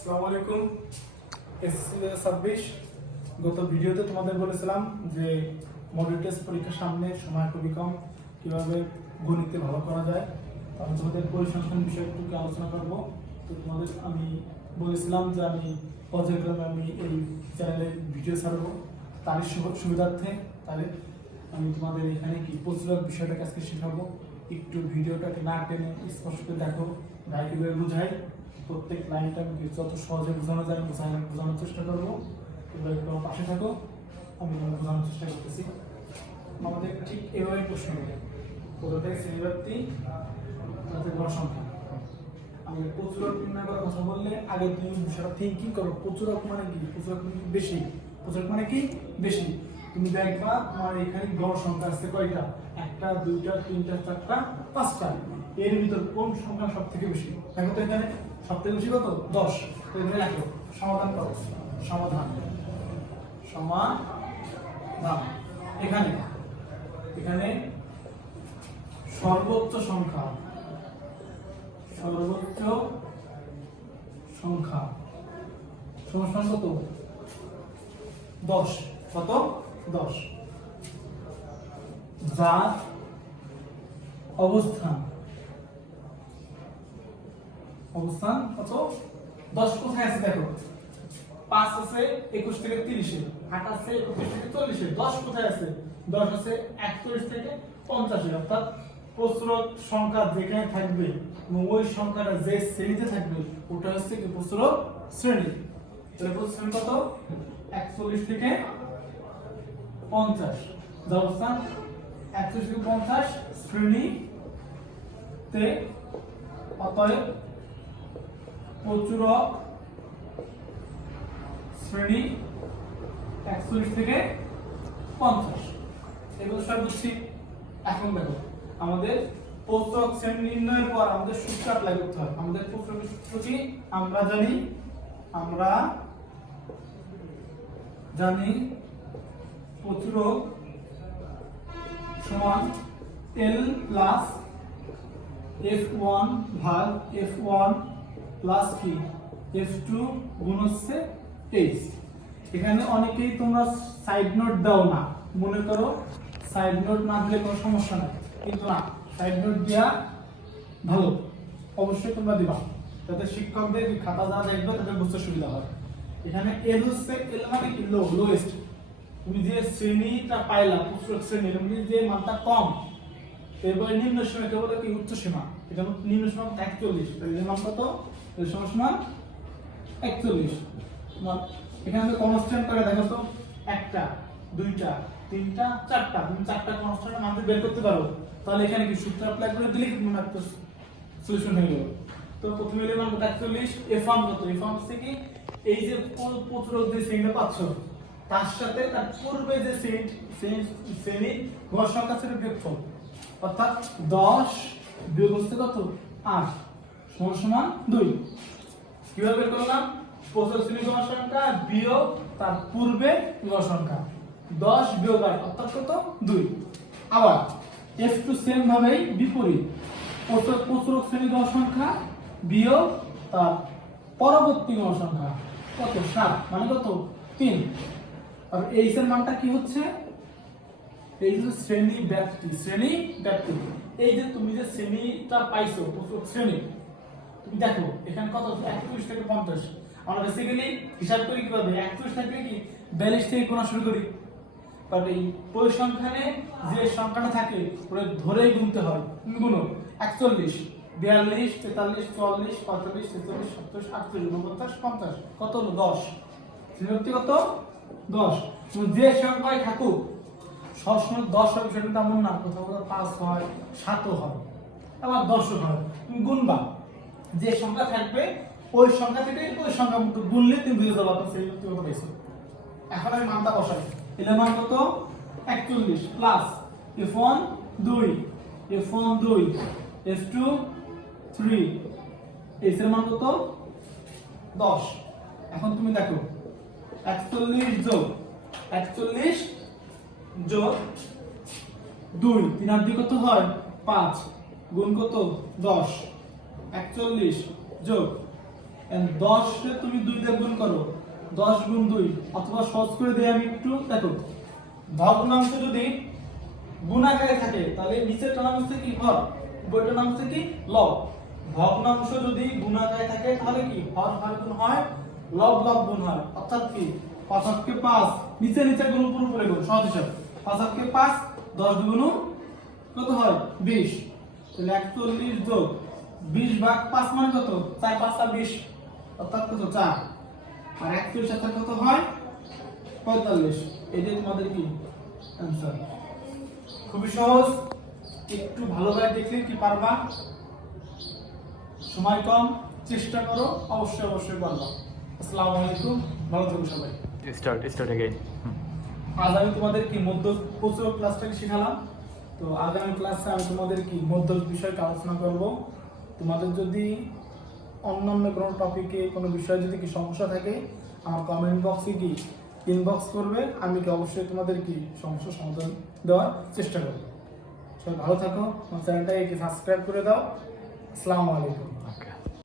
আসসালামু আলাইকুম। এসএসসি 26 গত ভিডিওতে তোমাদের বলেছিলাম যে মডেল টেস্ট পরীক্ষার সামনে সময় খুবই কম, কিভাবে গণিতে ভালো করা যায়। আমি তোমাদের পরিসংখ্যান বিষয়টুকু আলোচনা করব। তো তোমাদের আমি বলেছিলাম যে আমি পর্যায়ক্রমে আমি এই চ্যানেলে ভিডিও ছাড়বো, তারই সুবিধার্থে তাহলে আমি তোমাদের এখানে কি প্রচুর বিষয়টাকে আজকে শেখাবো। একটু ভিডিওটাকে না টেনে স্পষ্ট করে দেখো, গাইডগুলো বুঝাই। প্রত্যেক লাইনটা আমি যত সহজে বোঝানো যায় বোঝানোর চেষ্টা করবো। তোমরা একটু আমার পাশে থাকো, আমি বোঝানোর চেষ্টা করতেছি। আমাদের ঠিক এভাবে প্রশ্ন হবে, প্রথমে শ্রেণীব্যাপ্তি তাদের বড় সংখ্যা। আমি প্রচুরক নির্ণয় করার কথা বললে আগে তুমি বিষয়টা থিঙ্কিং করো। প্রচুরক মানে কি? প্রচুরক মানে বেশি। প্রচুরক মানে কি? বেশি। তুমি দেখবা তোমার এখানে গড় সংখ্যা আছে কয়টা? একটা, দুইটা, তিনটা, চারটা, পাঁচটা। এর ভিতর কোন সংখ্যা সব থেকে বেশি? দেখো তো এখানে সব থেকে বেশি কত? 10। তো এখানে লেখো সমাধান করো। সমাধান সমাধান এখানে এখানে সর্বোচ্চ সংখ্যা সমান কত? 10। কত? 10। যার অবস্থান কত? 10 কোথায় আছে দেখো। 5 আছে 21 থেকে 30 এ, 8 আছে 21 থেকে 40 এ। 10 কোথায় আছে? 10 আছে 41 থেকে 50 এ। অর্থাৎ প্রচুরক সংখ্যা যেখানে থাকবে এবং ওই সংখ্যাটা যে শ্রেণীতে থাকবে ওটা হচ্ছে কি প্রচুরক শ্রেণী। তাহলে প্রচুরক শ্রেণী কত? 41 থেকে 50। যার অবস্থান 41 থেকে 50 শ্রেণীতে। অতএব প্রচুরক শ্রেণী 41 থেকে 50। এগুলো সব বুঝছি। এখন দেখো আমাদের প্রচুরক শ্রেণী নির্ণয়ের পর আমাদের সূত্র অ্যাপ্লাই করতে হয়। আমাদের প্রচুরক সূত্র কি? আমরা জানি প্রচুরক সমান L প্লাস F1 ভাগ F1 প্লাস কি F2 গুণ হচ্ছে H। এখানে অনেকেই তোমরা সাইড নোট দাও না, মনে করো সাইড নোট না দিলে কোনো সমস্যা নাই, কিন্তু না, সাইড নোট দেওয়া ভালো, অবশ্যই তোমরা দিবা যাতে শিক্ষকদের খাতা যা দেখবে তাদের বুঝতে সুবিধা হয়। এখানে L হচ্ছে L মানে কি? লোয়েস্ট। তুমি যে শ্রেণীটা পাইলা প্রচুরক শ্রেণী, তুমি যে মানটা কম, এরপরে নিম্ন সীমাকে বলে কি উচ্চ সীমা। এটা নিম্ন সীমা 41, তাহলে এর মান কত? এর সমান 41। এখানে আমরা কনস্ট্যান্ট করে দেখো তো, একটা, দুইটা, তিনটা, চারটা। তুমি চারটা কনস্ট্যান্টের মান বের করতে পারো, তাহলে এখানে কি সূত্র অ্যাপ্লাই করে দিলে তুমি একটা সলিউশন হয়ে গেল। তো প্রথমে এর মান কত? 41। F1 কত? F1 হচ্ছে কি এই যে প্রচুরক যে শ্রেণীটা পাচ্ছ তার সাথে তার পূর্বে যে শ্রেণীর গড় সংখ্যা ছিল বিয়োগফল, অর্থাৎ 10 বিয়োগ হচ্ছে কত? 8 সমান 2। কিভাবে বের করলাম? প্রচুরক শ্রেণীর গড় সংখ্যা বিয়োগ তার পূর্বে গড় সংখ্যা। 10 বিয়োগ 8 অর্থাৎ কত? 2। আবার F2 সেম ভাবেই বিপরীত, প্রচুরক শ্রেণীর গড় সংখ্যা বিয়োগ তার পরবর্তী গড় সংখ্যা কত? 7 মানে কত? 3। আর এইচ এর মানটা কি হচ্ছে? এই যে শ্রেণী ব্যাপ্তি, এই যে তুমি যে শ্রেণীটা পাইছো প্রচুরক শ্রেণী, তুমি দেখো এখানে কত? 41 থেকে 50। আমরা বেসিক্যালি হিসাব করি কিভাবে? 41 থাকলে কি 42 থেকে গোনা শুরু করি। তবে এই পরিসংখ্যানে যে সংখ্যাটা থাকে ওটা ধরেই গুনতে হয়। গুনো 41, 42, 43, 44, 45, 46, 47, 48, 49, 50 কত হলো? 10। শ্রেণীব্যাপ্তি কত? 10। তুমি যে সংখ্যায় থাকুক সবসময় 10 হবে সেটা তেমন না, কোথাও 5 হয়, 7 হয়, আবার 10 হয়। তুমি গুনবা, যে সংখ্যা থাকবে ওই সংখ্যা থেকে ওই সংখ্যা মতো গুনলে তুমি বুঝে যাবে আপনার শ্রেণীব্যাপ্তি কত পেয়েছো। এখন আমি মানটা বসাই। এর মান কত? 41 প্লাস F1 2, F1 2, F2 3, এর মান কত? 10। এখন তুমি দেখো 41 যোগ 2, 3 আর 2 কত হয়? 5 গুণ কত? 10। 41 যোগ এন্ড 10 রে তুমি 2 দিয়ে গুণ করো, 10 গুণ 2, অথবা সহজ করে দেই আমি একটু, দেখো ভগ্নাংশ যদি গুণ আকারে থাকে তাহলে নিচেরটা নাম হচ্ছে কি হর, উপরেরটা নাম হচ্ছে কি লব। ভগ্নাংশ যদি গুণ আকারে থাকে তাহলে কি হর হর গুণ হয়, লব লব গুণ হয়। অর্থাৎ কি 5 কে 5 নিচে নিচে গুণ উপর উপরে গুণ, সহজ হিসাব। 5 কে 5 10 গুণ কত হয় 20, তাহলে 41 যোগ 20 ভাগ 5 মানে কত 4 5 20, অর্থাৎ কত 4, আর 41 সাথে কত হয় 45। এটাই তোমাদের কি आंसर। খুবই সহজ, একটু ভালোভাবে দেখলে কি পারবা, সময় কম, চেষ্টা করো, অবশ্যই অবশ্যই পারবা। আসসালামু আলাইকুম, ভালো থেকো সবাই। Start again. আজ আমি তোমাদের কি মধ্য প্রচুর ক্লাসটাকে শেখালাম। তো আগামী ক্লাসে আমি তোমাদের কি মধ্য বিষয়কে আলোচনা করব। তোমাদের যদি অন্যান্য কোনো টপিকে কোনো বিষয়ে যদি কি সমস্যা থাকে আমার কমেন্ট বক্সে কি ইনবক্স করবে, আমি কি অবশ্যই তোমাদের কি সমস্যার সমাধান দেওয়ার চেষ্টা করব। সবাই ভালো থাকো, আমার চ্যানেলটাকে সাবস্ক্রাইব করে দাও। আসসালামু আলাইকুম। ओके।